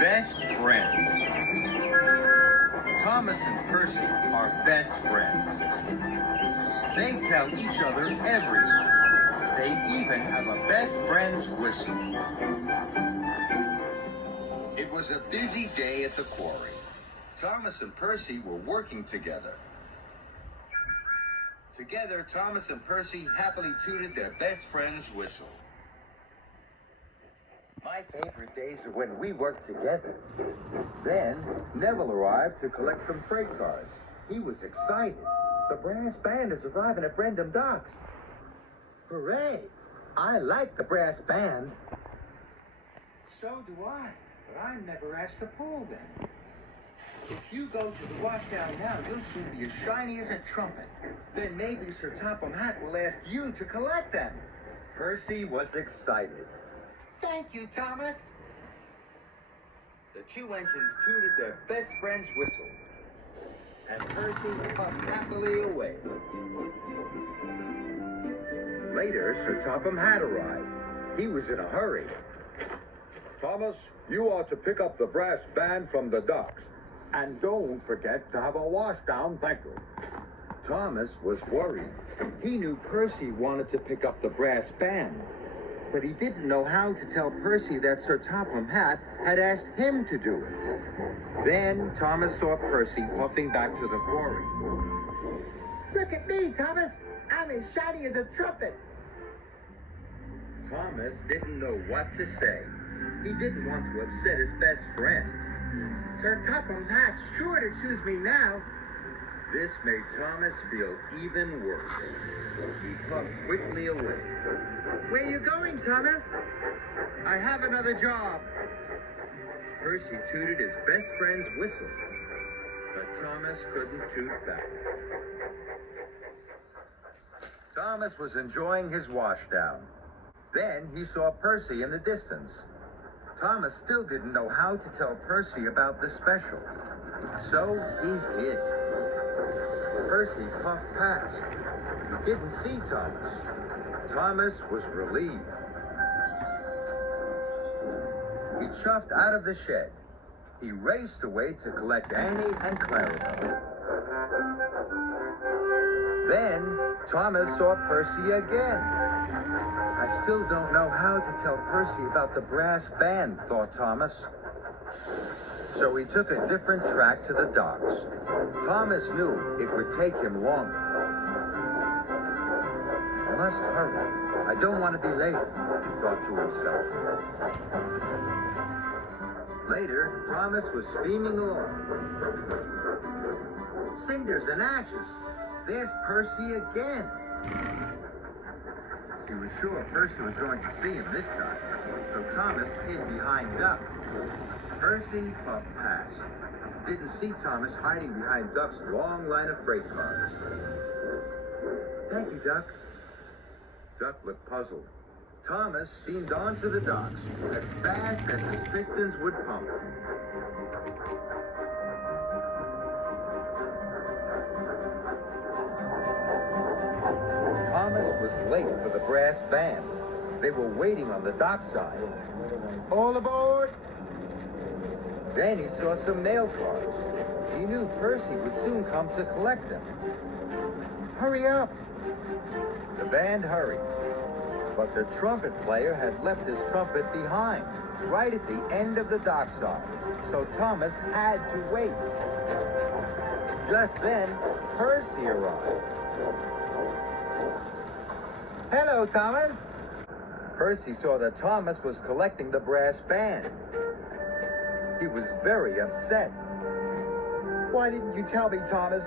Best friends. Thomas and Percy are best friends. They tell each other everything. They even have a best friend's whistle. It was a busy day at the quarry. Thomas and Percy were working together. Together, Thomas and Percy happily tooted their best friend's whistle. My favorite days are when we work together. Then, Neville arrived to collect some freight cars. He was excited. The brass band is arriving at Brendam Docks. Hooray! I like the brass band. So do I, but I'm never asked to pull them. If you go to the washdown now, you'll soon be as shiny as a trumpet. Then maybe Sir Topham Hatt will ask you to collect them. Percy was excited. Thank you, Thomas. The two engines tooted their best friend's whistle, and Percy puffed happily away. Later, Sir Topham Hatt arrived. He was in a hurry. Thomas, you ought to pick up the brass band from the docks. And don't forget to have a washdown, thank you. Thomas was worried. He knew Percy wanted to pick up the brass band, but he didn't know how to tell Percy that Sir Topham Hatt had asked him to do it. Then Thomas saw Percy puffing back to the quarry. Look at me, Thomas. I'm as shiny as a trumpet. Thomas didn't know what to say. He didn't want to upset his best friend. Sir Topham Hatt's sure to choose me now. This made Thomas feel even worse. He puffed quickly away. Where are you going, Thomas? I have another job. Percy tooted his best friend's whistle, but Thomas couldn't toot back. Thomas was enjoying his washdown. Then he saw Percy in the distance. Thomas still didn't know how to tell Percy about the special, so he hid. Percy puffed past. He didn't see Thomas. Thomas was relieved. He chuffed out of the shed. He raced away to collect Annie and Clarabelle. Then Thomas saw Percy again. I still don't know how to tell Percy about the brass band, thought Thomas. So he took a different track to the docks. Thomas knew it would take him longer. I must hurry. I don't want to be late, he thought to himself. Later, Thomas was steaming along. Cinders and ashes. There's Percy again. He was sure Percy was going to see him this time, so Thomas hid behind Duck. Percy puffed past. Didn't see Thomas hiding behind Duck's long line of freight cars. Thank you, Duck. Duck looked puzzled. Thomas steamed onto the docks as fast as his pistons would pump. Thomas was late for the brass band. They were waiting on the dockside. All aboard! Then he saw some mail cars. He knew Percy would soon come to collect them. Hurry up! The band hurried. But the trumpet player had left his trumpet behind, right at the end of the dockside. So Thomas had to wait. Just then, Percy arrived. Hello, Thomas. Percy saw that Thomas was collecting the brass band. He was very upset. Why didn't you tell me, Thomas?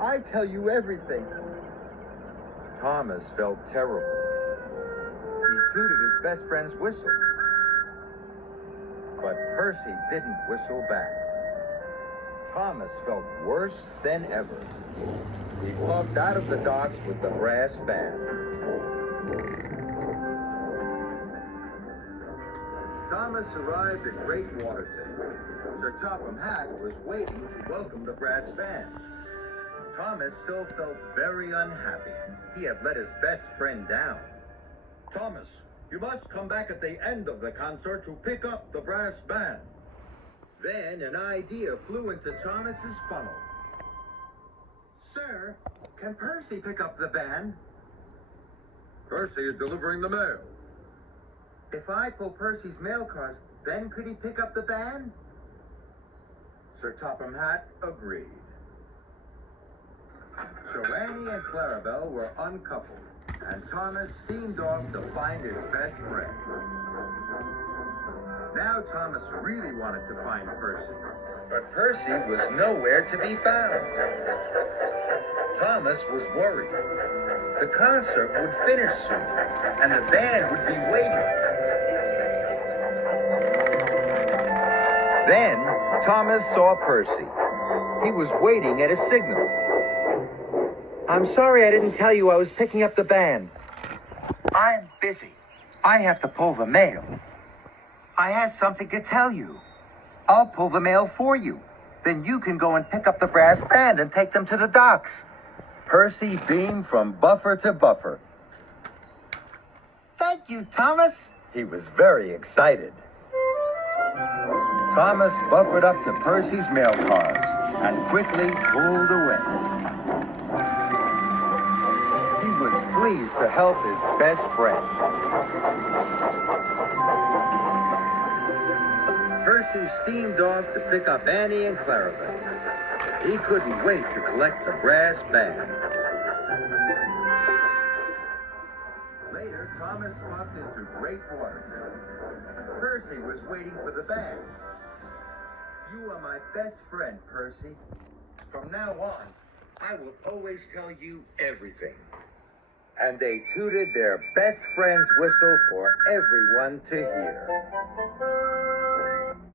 I tell you everything. Thomas felt terrible. He tooted his best friend's whistle. But Percy didn't whistle back. Thomas felt worse than ever. He puffed out of the docks with the brass band. Thomas arrived at Great Waterton. Sir Topham Hatt was waiting to welcome the brass band. Thomas still felt very unhappy. He had let his best friend down. Thomas, You must come back at the end of the concert to pick up the brass band. Then an idea flew into Thomas's funnel. Sir, can Percy pick up the band? Percy is delivering the mail. If I pull Percy's mail cars, then could he pick up the band? Sir Topham Hatt agreed. So Annie and Clarabelle were uncoupled, and Thomas steamed off to find his best friend. Now Thomas really wanted to find Percy, but Percy was nowhere to be found. Thomas was worried. The concert would finish soon, and the band would be waiting. Then Thomas saw Percy. He was waiting at a signal. I'm sorry I didn't tell you I was picking up the band. I'm busy. I have to pull the mail. I had something to tell you. I'll pull the mail for you. Then you can go and pick up the brass band and take them to the docks. Percy beamed from buffer to buffer. Thank you, Thomas. He was very excited. Thomas buffered up to Percy's mail cars and quickly pulled away. He was pleased to help his best friend. Percy steamed off to pick up Annie and Clarabelle. He couldn't wait to collect the brass band. Later, Thomas popped into Great Watertown. Percy was waiting for the band. You are my best friend, Percy. From now on, I will always tell you everything. And they tooted their best friend's whistle for everyone to hear.